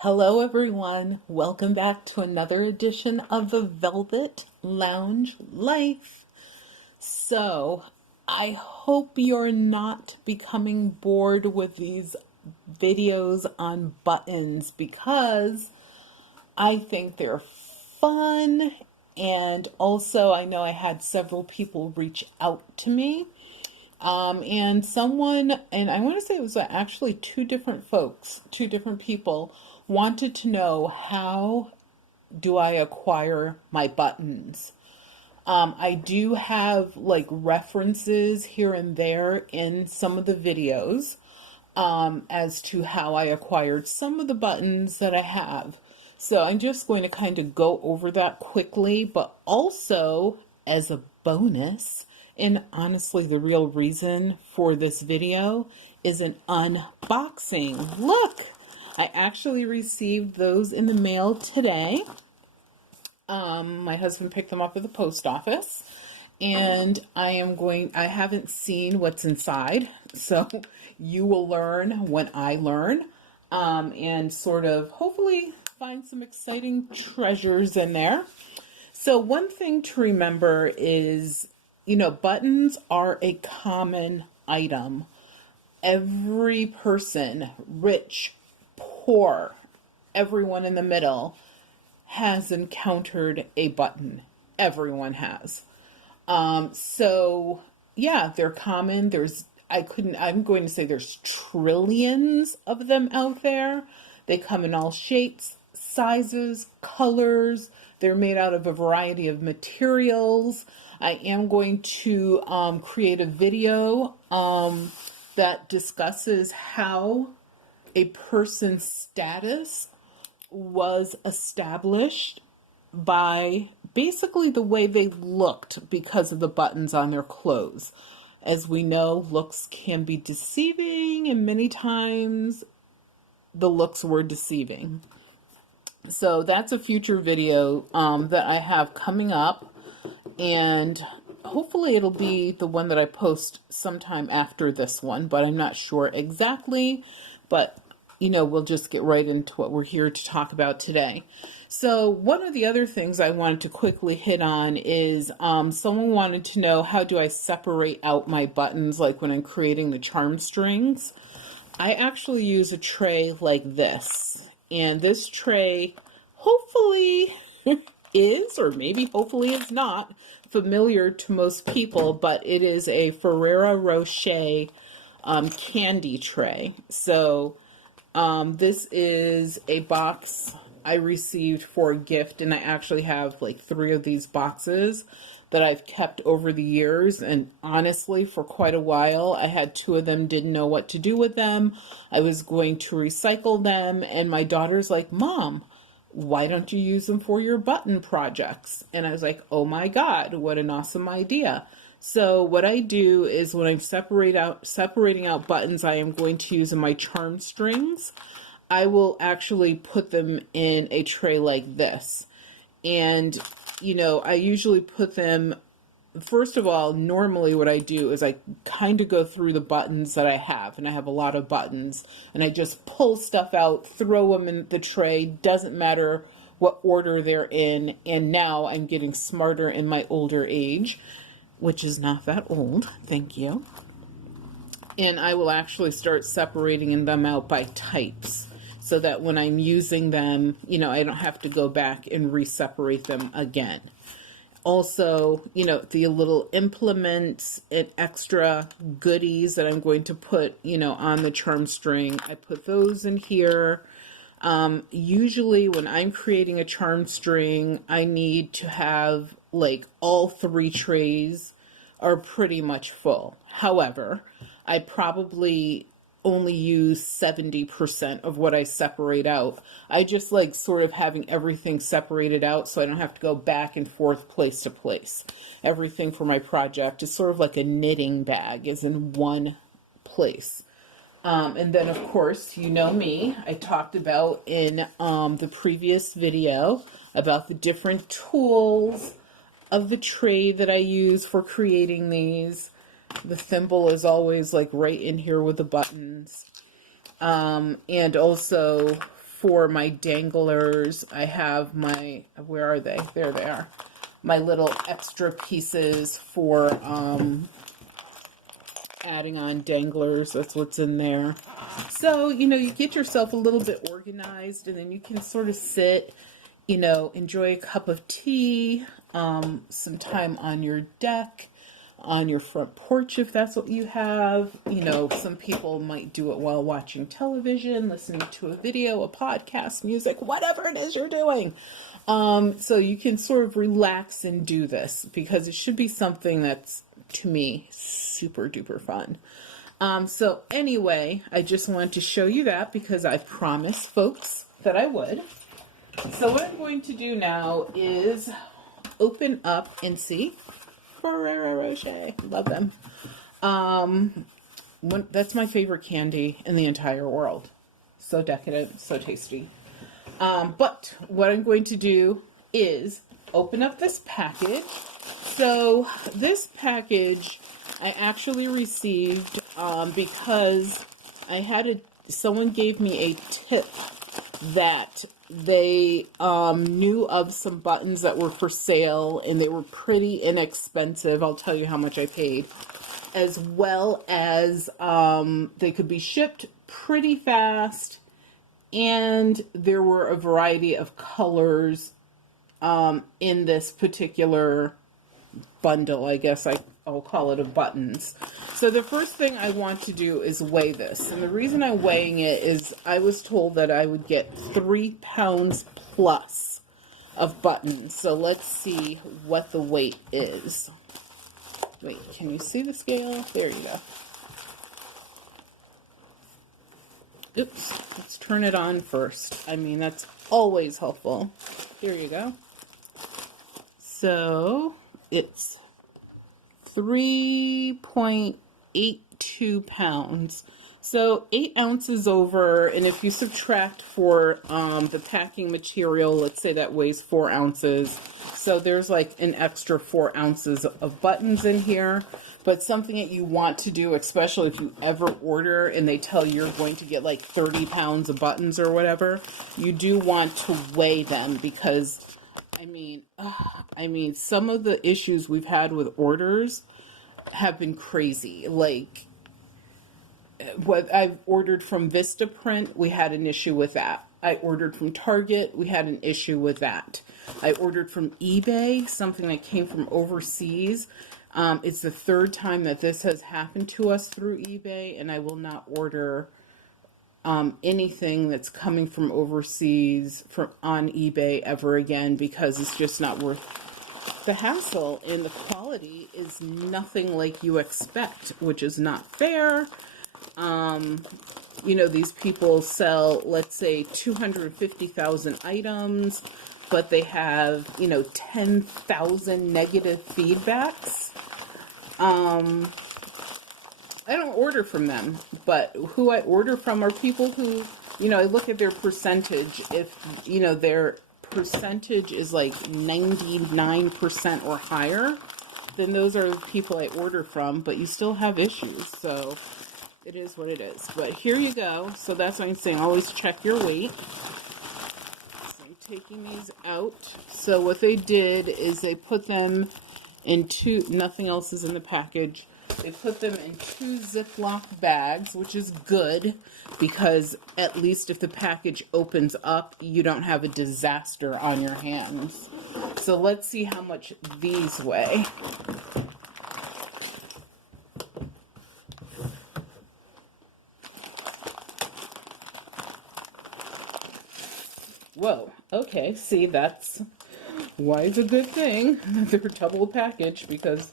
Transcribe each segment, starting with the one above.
Hello, everyone. Welcome back to another edition of the Velvet Lounge Life. So, I hope you're not becoming bored with these videos on buttons because I think they're fun. And also, I know I had several people reach out to me. And I want to say it was actually two different folks, two different people wanted to know how do I acquire my buttons. I do have like references here and there in some of the videos as to how I acquired some of the buttons that I have. So I'm just going to kind of go over that quickly, but also as a bonus, and honestly the real reason for this video is an unboxing. Look! I actually received those in the mail today. My husband picked them up at the post office, and I haven't seen what's inside, so you will learn when I learn, and sort of hopefully find some exciting treasures in there. So one thing to remember is, buttons are a common item. Every person, rich, poor, everyone in the middle has encountered a button. Everyone has. So yeah, they're common. I'm going to say there's trillions of them out there. They come in all shapes, sizes, colors. They're made out of a variety of materials. I am going to create a video that discusses how a person's status was established by basically the way they looked because of the buttons on their clothes. As we know, looks can be deceiving, and many times the looks were deceiving. So that's a future video that I have coming up, and hopefully it'll be the one that I post sometime after this one, but I'm not sure exactly. But we'll just get right into what we're here to talk about today. So one of the other things I wanted to quickly hit on is someone wanted to know, how do I separate out my buttons, like when I'm creating the charm strings? I actually use a tray like this, and this tray hopefully is, or maybe hopefully is not, familiar to most people, but it is a Ferrero Rocher candy tray. So this is a box I received for a gift, and I actually have like 3 of these boxes that I've kept over the years, and honestly for quite a while. I had 2 of them, didn't know what to do with them. I was going to recycle them, and my daughter's like, "Mom, why don't you use them for your button projects?" And I was like, oh my God, what an awesome idea. So what I do is when I'm separating out buttons I am going to use in my charm strings, I will actually put them in a tray like this. And, I usually put them, first of all, normally what I do is I kind of go through the buttons that I have, and I have a lot of buttons, and I just pull stuff out, throw them in the tray, doesn't matter what order they're in. And now I'm getting smarter in my older age, which is not that old, thank you. And I will actually start separating them out by types, so that when I'm using them, I don't have to go back and re-separate them again. Also, the little implements and extra goodies that I'm going to put, on the charm string, I put those in here. Usually when I'm creating a charm string, I need to have like all 3 trays are pretty much full. However, I probably only use 70% of what I separate out. I just like sort of having everything separated out so I don't have to go back and forth place to place. Everything for my project is sort of like a knitting bag, is in one place. And then of course, me, I talked about in the previous video about the different tools of the tray that I use for creating these. The thimble is always like right in here with the buttons. And also for my danglers. I have my, where are they? There they are. My little extra pieces for adding on danglers. That's what's in there. So, you know, you get yourself a little bit organized, and then you can sort of sit, you know, enjoy a cup of tea, some time on your deck, on your front porch if that's what you have. You know, some people might do it while watching television, listening to a video, a podcast, music, whatever it is you're doing. So you can sort of relax and do this, because it should be something that's, to me, super duper fun. So anyway, I just wanted to show you that because I promised folks that I would. So what I'm going to do now is open up and see Ferrero Rocher. Love them. That's my favorite candy in the entire world. So decadent, so tasty. But what I'm going to do is open up this package. So this package I actually received because I had someone gave me a tip that they knew of some buttons that were for sale, and they were pretty inexpensive. I'll tell you how much I paid. As well as they could be shipped pretty fast, and there were a variety of colors in this particular bundle. I guess I'll call it a buttons. So the first thing I want to do is weigh this. And the reason I'm weighing it is I was told that I would get 3 pounds plus of buttons. So let's see what the weight is. Wait, can you see the scale? There you go. Oops, let's turn it on first. I mean, that's always helpful. Here you go. So it's 3.82 pounds. So 8 ounces over, and if you subtract for the packing material, let's say that weighs 4 ounces. So there's like an extra 4 ounces of buttons in here. But something that you want to do, especially if you ever order and they tell you you're going to get like 30 pounds of buttons or whatever, you do want to weigh them, because I mean, some of the issues we've had with orders have been crazy. Like, what I've ordered from Vistaprint, we had an issue with that. I ordered from Target, we had an issue with that. I ordered from eBay, something that came from overseas. It's the 3rd time that this has happened to us through eBay, and I will not order anything that's coming from overseas on eBay ever again, because it's just not worth the hassle, and the quality is nothing like you expect, which is not fair. You know, these people sell, let's say, 250,000 items, but they have, you know, 10,000 negative feedbacks. I don't order from them, but who I order from are people who, you know, I look at their percentage. If, you know, their percentage is like 99% or higher, then those are the people I order from, but you still have issues, so it is what it is. But here you go. So that's what I'm saying. Always check your weight. So I'm taking these out. So what they did is they put them in nothing else is in the package. They put them in 2 Ziploc bags, which is good, because at least if the package opens up, you don't have a disaster on your hands. So let's see how much these weigh. Whoa, okay, see, that's why it's a good thing that they're double packaged, because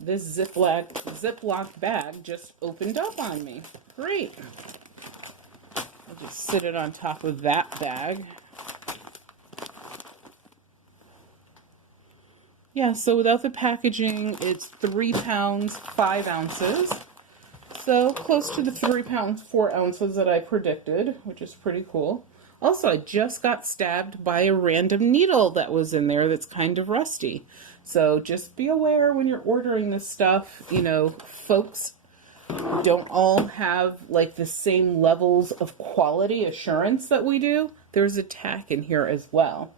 this Ziploc bag just opened up on me. Great. I'll just sit it on top of that bag. Yeah, so without the packaging, it's 3 pounds, 5 ounces. So close to the 3 pounds, 4 ounces that I predicted, which is pretty cool. Also, I just got stabbed by a random needle that was in there that's kind of rusty. So just be aware when you're ordering this stuff. You know, folks don't all have like the same levels of quality assurance that we do. There's a tack in here as well.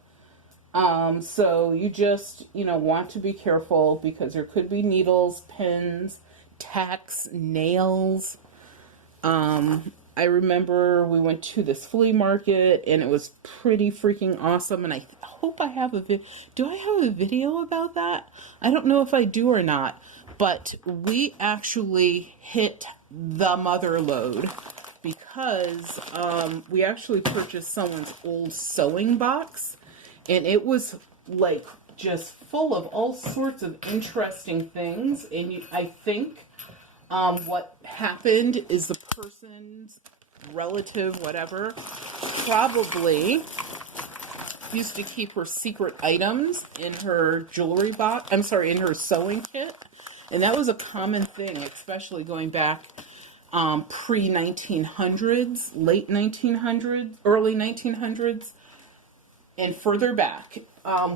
So you just, want to be careful because there could be needles, pins, tacks, nails. I remember we went to this flea market and it was pretty freaking awesome. And I hope I have do I have a video about that? I don't know if I do or not, but we actually hit the mother lode because, we actually purchased someone's old sewing box. And it was like just full of all sorts of interesting things. And I think what happened is the person's relative, whatever, probably used to keep her secret items in her jewelry box. I'm sorry, in her sewing kit. And that was a common thing, especially going back pre-1900s, late 1900s, early 1900s. And further back,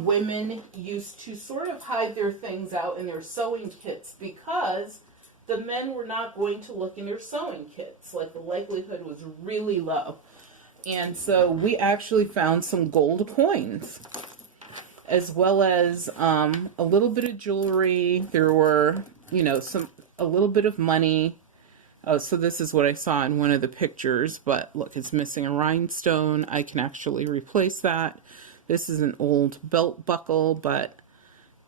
women used to sort of hide their things out in their sewing kits because the men were not going to look in their sewing kits. Like, the likelihood was really low. And so we actually found some gold coins, as well as a little bit of jewelry. There were, a little bit of money. So this is what I saw in one of the pictures, but look, it's missing a rhinestone. I can actually replace that. This is an old belt buckle, but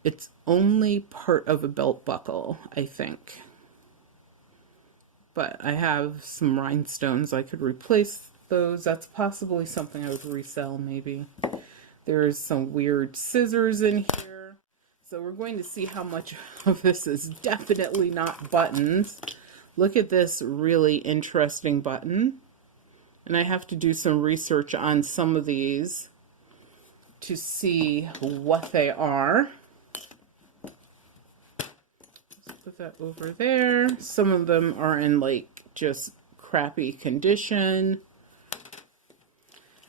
it's only part of a belt buckle, I think. But I have some rhinestones. I could replace those. That's possibly something I would resell, maybe. There's some weird scissors in here. So we're going to see how much of this is definitely not buttons. Look at this really interesting button. And I have to do some research on some of these to see what they are. Let's put that over there. Some of them are in like just crappy condition.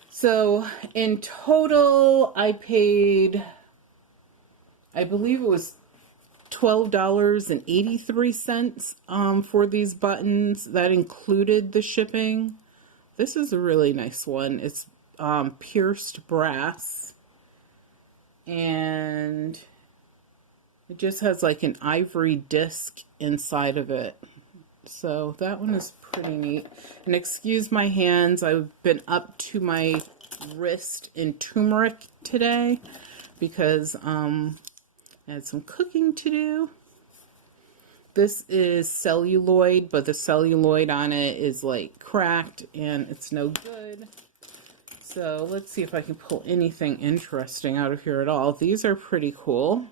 So in total, I paid, I believe it was $12.83 for these buttons. That included the shipping. This is a really nice one. It's pierced brass, and it just has like an ivory disc inside of it. So that one is pretty neat. And excuse my hands, I've been up to my wrist in turmeric today because I had some cooking to do. This is celluloid, but the celluloid on it is like cracked and it's no good. So let's see if I can pull anything interesting out of here at all. These are pretty cool.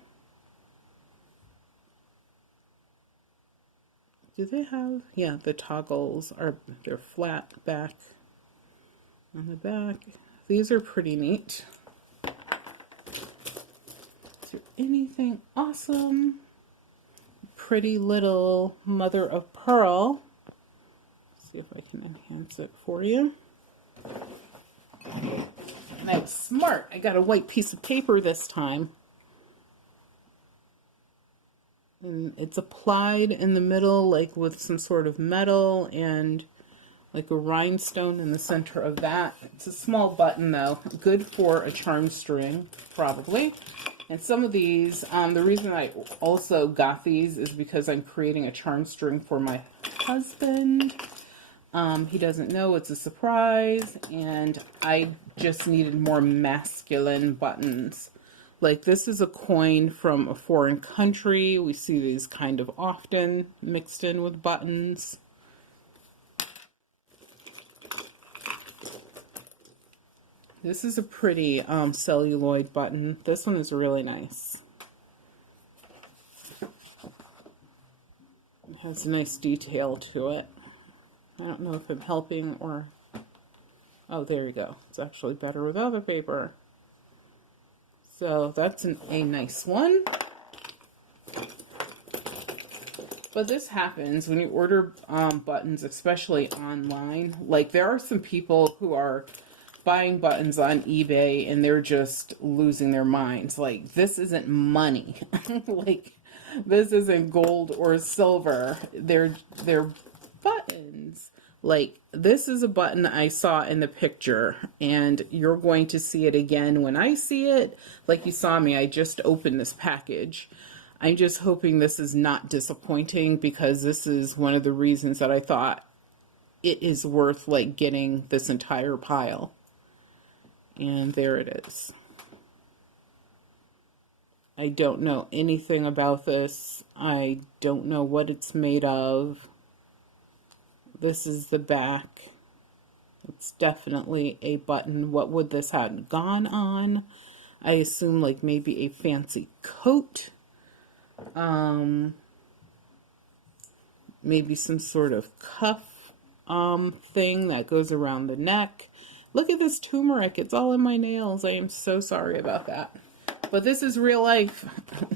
Do they have, yeah, the toggles are, they're flat back on the back. These are pretty neat. Is there anything awesome? Pretty little mother of pearl. Let's see if I can enhance it for you. And I was smart. I got a white piece of paper this time. And it's applied in the middle, like with some sort of metal and like a rhinestone in the center of that. It's a small button though, good for a charm string, probably. And some of these, the reason I also got these is because I'm creating a charm string for my husband. He doesn't know, it's a surprise, and I just needed more masculine buttons. Like, this is a coin from a foreign country. We see these kind of often mixed in with buttons. This is a pretty celluloid button. This one is really nice. It has a nice detail to it. I don't know if I'm helping or... Oh, there you go. It's actually better with other paper. So that's a nice one. But this happens when you order buttons, especially online. Like, there are some people who are buying buttons on eBay and they're just losing their minds. Like, this isn't money. Like, This isn't gold or silver. They're buttons. Like, this is a button I saw in the picture, and you're going to see it again when I see it. Like you saw me, I just opened this package. I'm just hoping this is not disappointing, because this is one of the reasons that I thought it is worth like getting this entire pile. And there it is. I don't know anything about this. I don't know what it's made of. This is the back. It's definitely a button. What would this have gone on? I assume like maybe a fancy coat. Maybe some sort of cuff thing that goes around the neck. Look at this turmeric. It's all in my nails. I am so sorry about that. But this is real life.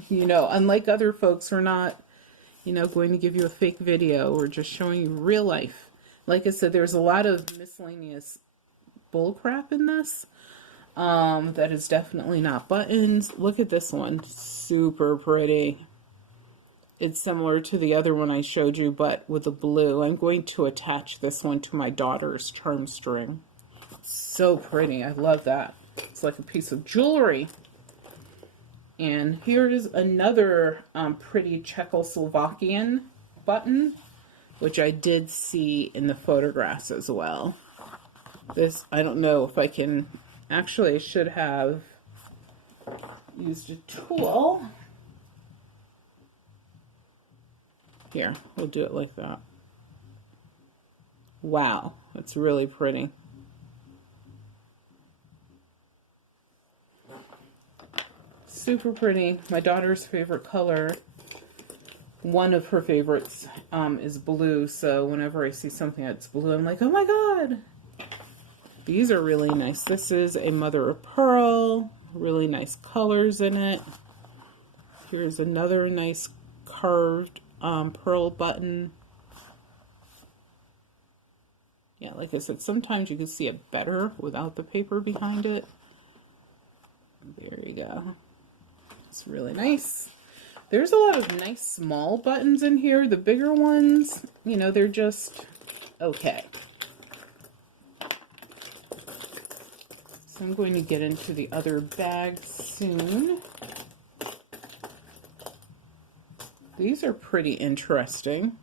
You know, unlike other folks, we're not, you know, going to give you a fake video. We're just showing you real life. Like I said, there's a lot of miscellaneous bullcrap in this. That is definitely not buttons. Look at this one. Super pretty. It's similar to the other one I showed you, but with a blue. I'm going to attach this one to my daughter's charm string. So pretty. I love that. It's like a piece of jewelry. And here is another pretty Czechoslovakian button, which I did see in the photographs as well. This, I don't know if I can, actually I should have used a tool. Here, we'll do it like that. Wow, that's really pretty. Super pretty. My daughter's favorite color, one of her favorites, is blue. So whenever I see something that's blue, I'm like, oh my god. These are really nice. This is a mother of pearl. Really nice colors in it. Here's another nice carved pearl button. Yeah, like I said, sometimes you can see it better without the paper behind it. There you go. It's really nice. There's a lot of nice small buttons in here. The bigger ones, you know, they're just okay. So I'm going to get into the other bag soon. These are pretty interesting.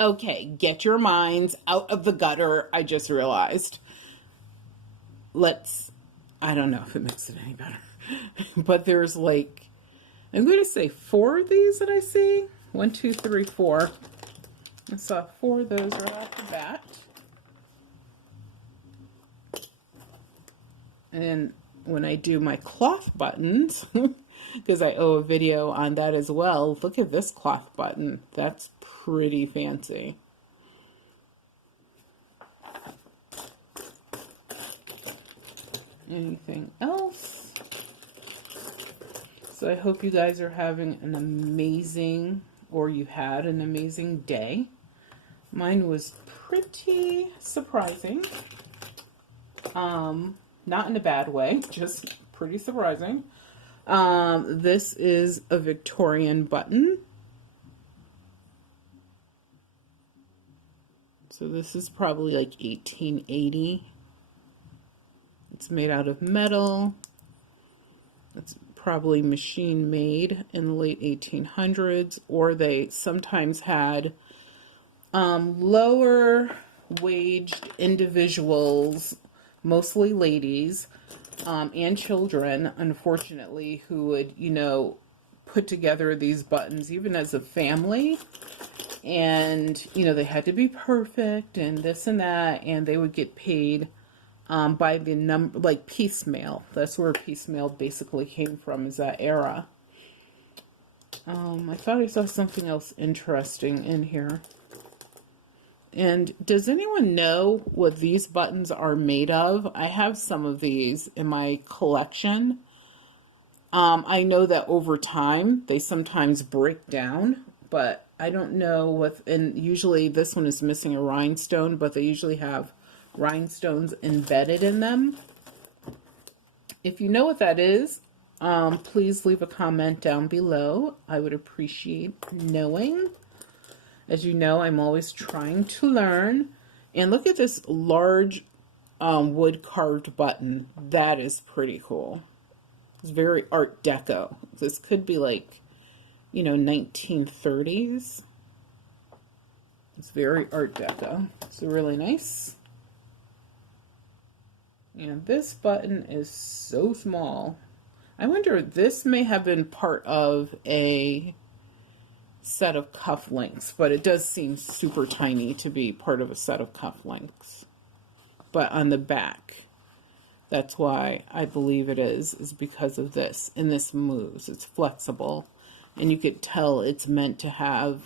Okay, get your minds out of the gutter. I just realized. I don't know if it makes it any better. But there's like, I'm going to say 4 of these that I see. 1, 2, 3, 4. I saw 4 of those right off the bat. And when I do my cloth buttons, because I owe a video on that as well, look at this cloth button. That's pretty fancy. Anything else? So I hope you guys are having an amazing, or you had an amazing day. Mine was pretty surprising. Not in a bad way, just pretty surprising. This is a Victorian button. So this is probably like 1880. It's made out of metal. It's probably machine made in the late 1800s, or they sometimes had lower waged individuals, mostly ladies, and children, unfortunately, who would, you know, put together these buttons even as a family. And, you know, they had to be perfect and this and that, and they would get paid by the number, like piecemeal. That's where piecemeal basically came from, is that era. I thought I saw something else interesting in here. And does anyone know what these buttons are made of? I have some of these in my collection. I know that over time they sometimes break down, but I don't know what, and usually this one is missing a rhinestone, but they usually have rhinestones embedded in them. If you know what that is, please leave a comment down below. I would appreciate knowing. As you know, I'm always trying to learn. And look at this large wood carved button. That is pretty cool. It's very Art Deco. This could be like, you know, 1930s. It's very Art Deco. It's really nice. And this button is so small. I wonder, this may have been part of a set of cufflinks, but it does seem super tiny to be part of a set of cufflinks. But on the back, that's why I believe it is because of this. And this moves, it's flexible. And you could tell it's meant to have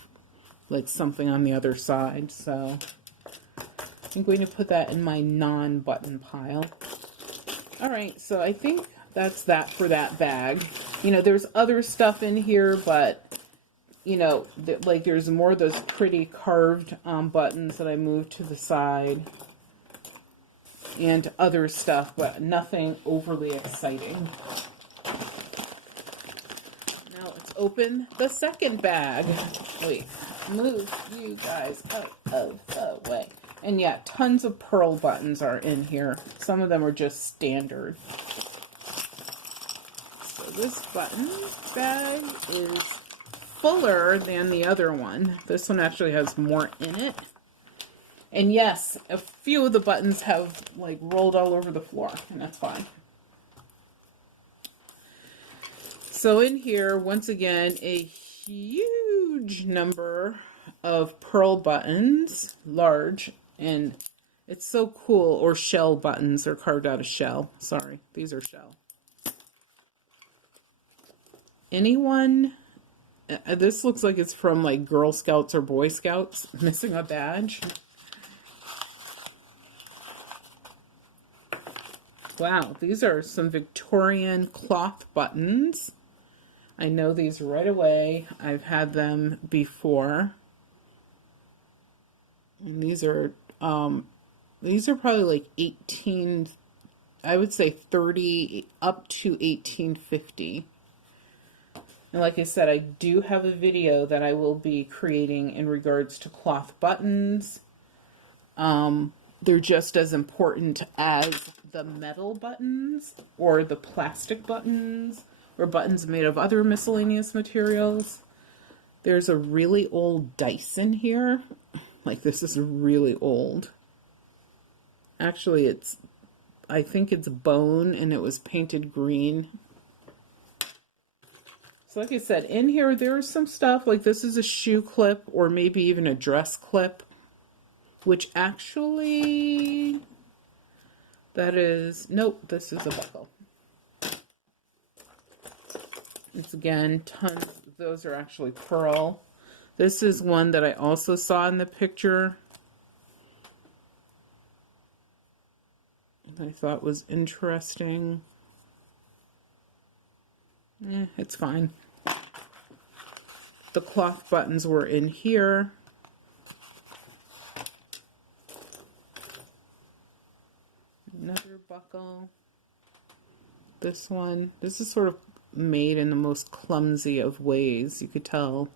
like something on the other side. So I'm going to put that in my non-button pile. All right, so I think that's that for that bag. You know, there's other stuff in here, but you know, like there's more of those pretty carved buttons that I moved to the side. And other stuff, but nothing overly exciting. Now let's open the second bag. Wait, move you guys out of the way. And yeah, tons of pearl buttons are in here. Some of them are just standard. So this button bag is fuller than the other one. This one actually has more in it. And yes, a few of the buttons have like rolled all over the floor, and that's fine. So in here, once again, a huge number of pearl buttons, large, and it's so cool. Or shell buttons, they're carved out of shell. Sorry, these are shell. Anyone, this looks like it's from like Girl Scouts or Boy Scouts, missing a badge. Wow, these are some Victorian cloth buttons. I know these right away. I've had them before. And these are probably like 18, I would say 30 up to 1850. And like I said, I do have a video that I will be creating in regards to cloth buttons. They're just as important as the metal buttons or the plastic buttons or buttons made of other miscellaneous materials. There's a really old dice in here. Like, this is really old. Actually, I think it's bone and it was painted green. So like I said, in here there's some stuff like this is a shoe clip or maybe even a dress clip. Which actually, that is, nope, this is a buckle. It's again, tons, those are actually pearl. This is one that I also saw in the picture. I thought was interesting. It's fine. The cloth buttons were in here. Another buckle. This one. This is sort of made in the most clumsy of ways. You could tell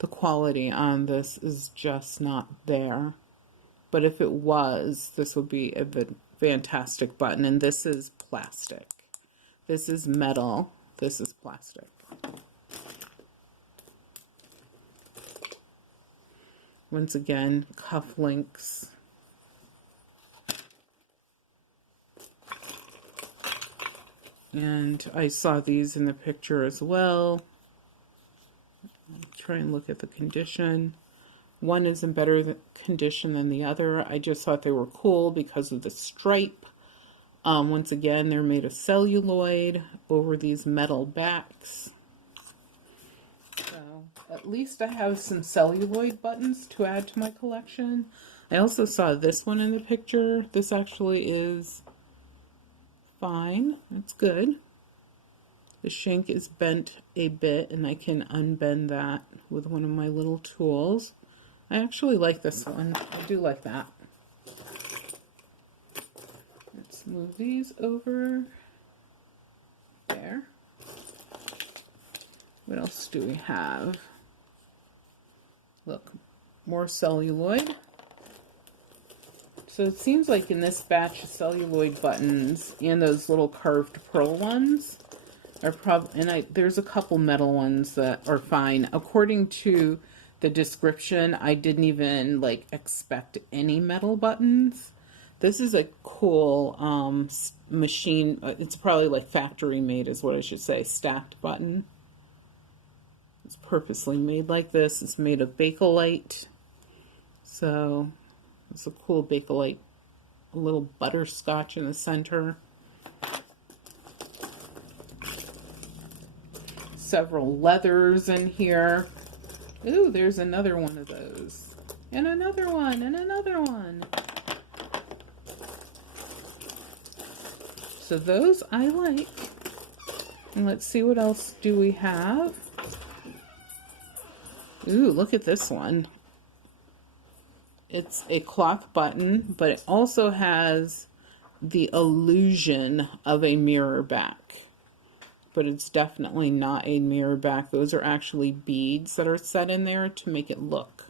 the quality on this is just not there. But if it was, this would be a fantastic button. And this is plastic. This is metal. This is plastic. Once again, cufflinks. And I saw these in the picture as well. I'll try and look at the condition. One is in better condition than the other. I just thought they were cool because of the stripe. Once again, they're made of celluloid over these metal backs. So at least I have some celluloid buttons to add to my collection. I also saw this one in the picture. This actually is fine. That's good. The shank is bent a bit and I can unbend that with one of my little tools. I actually like this one. I do like that. Let's move these over there. What else do we have? Look, more celluloid. So it seems like in this batch of celluloid buttons and those little carved pearl ones are probably, and there's a couple metal ones that are fine. According to the description, I didn't even like expect any metal buttons. This is a cool machine. It's probably like factory made is what I should say. Stacked button. It's purposely made like this. It's made of Bakelite. So it's a cool Bakelite. A little butterscotch in the center. Several leathers in here. Ooh, there's another one of those. And another one, and another one. So those I like. And let's see what else do we have. Ooh, look at this one. It's a cloth button, but it also has the illusion of a mirror back. But it's definitely not a mirror back. Those are actually beads that are set in there to make it look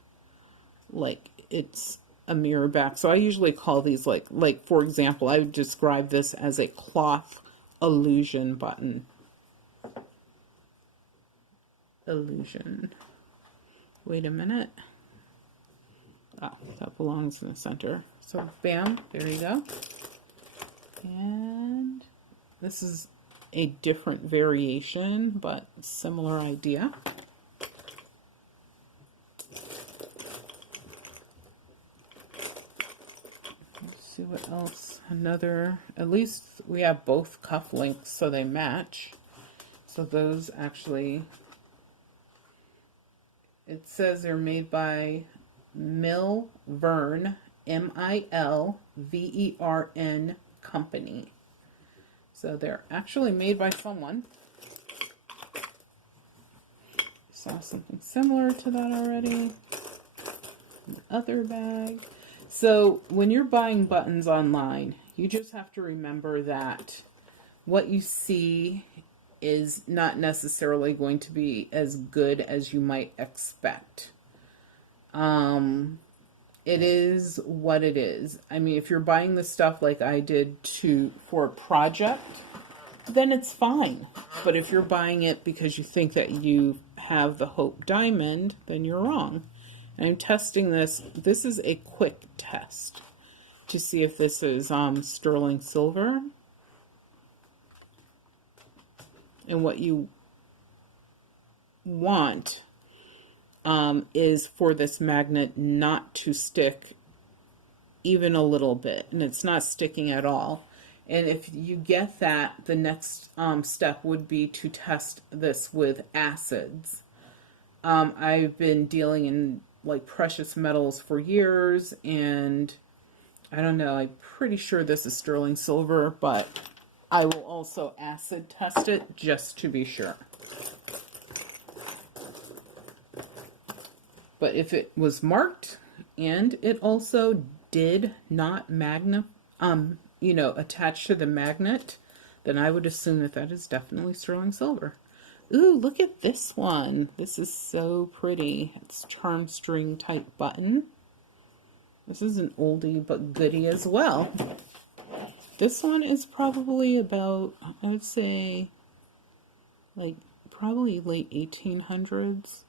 like it's a mirror back. So I usually call these like for example, I would describe this as a cloth illusion button. Illusion. Wait a minute. Oh, that belongs in the center. So bam, there you go. And this is a different variation, but similar idea. Let's see what else. Another, at least we have both cufflinks so they match. So those actually, it says they're made by Milvern, M-I-L-V-E-R-N company. So they're actually made by someone. Saw something similar to that already. The other bag. So when you're buying buttons online, you just have to remember that what you see is not necessarily going to be as good as you might expect. It is what it is. I mean, if you're buying the stuff like I did for a project, then it's fine. But if you're buying it because you think that you have the Hope Diamond, then you're wrong. And I'm testing this. This is a quick test to see if this is sterling silver. And what you want is for this magnet not to stick even a little bit, and it's not sticking at all. And if you get that, the next step would be to test this with acids. I've been dealing in like precious metals for years, and I don't know, I'm pretty sure this is sterling silver, but I will also acid test it just to be sure. But if it was marked and it also did not attach to the magnet, then I would assume that that is definitely sterling silver. Ooh, look at this one. This is so pretty. It's charm string type button. This is an oldie but goodie as well. This one is probably about, I would say, like probably late 1800s.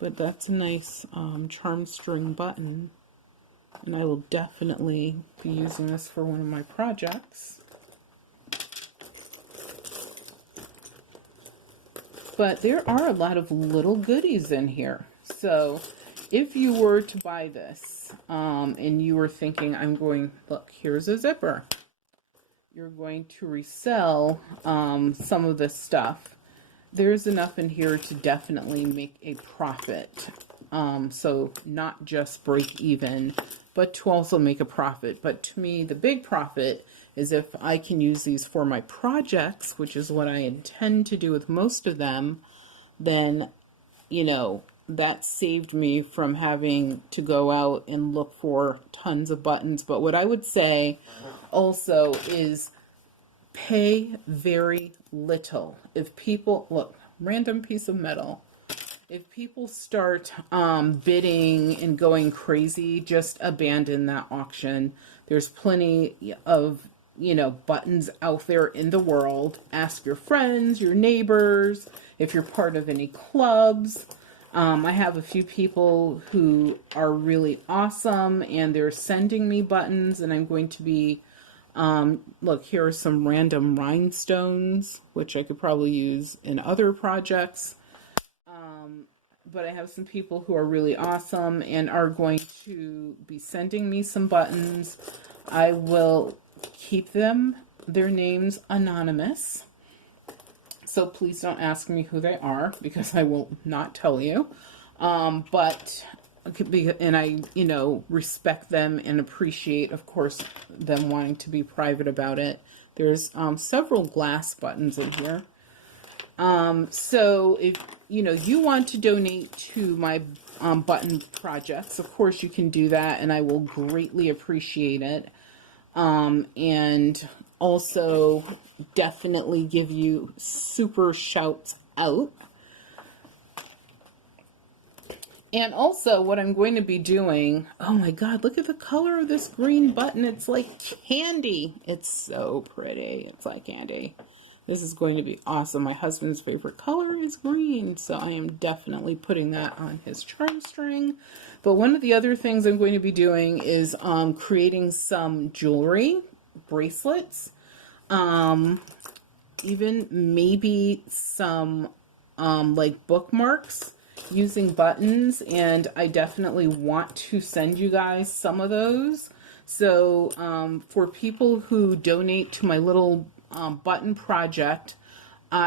But that's a nice charm string button. And I will definitely be using this for one of my projects. But there are a lot of little goodies in here. So if you were to buy this and you were thinking, look, here's a zipper. You're going to resell some of this stuff. There's enough in here to definitely make a profit. So not just break even, but to also make a profit. But to me, the big profit is if I can use these for my projects, which is what I intend to do with most of them, then, that saved me from having to go out and look for tons of buttons. But what I would say also is pay very little. If people, look, random piece of metal. If people start bidding and going crazy, just abandon that auction. There's plenty of, buttons out there in the world. Ask your friends, your neighbors, if you're part of any clubs. I have a few people who are really awesome and they're sending me buttons, and I'm going to be, look, here are some random rhinestones, which I could probably use in other projects. But I have some people who are really awesome and are going to be sending me some buttons. I will keep their names anonymous. So please don't ask me who they are, because I will not tell you. But I, respect them and appreciate, of course, them wanting to be private about it. There's several glass buttons in here. So if you want to donate to my button projects, of course you can do that, and I will greatly appreciate it. And also definitely give you super shouts out. And also what I'm going to be doing, oh my God, look at the color of this green button. It's like candy. It's so pretty. It's like candy. This is going to be awesome. My husband's favorite color is green, so I am definitely putting that on his charm string. But one of the other things I'm going to be doing is creating some jewelry, bracelets, even maybe some like bookmarks using buttons, and I definitely want to send you guys some of those. So for people who donate to my little button project,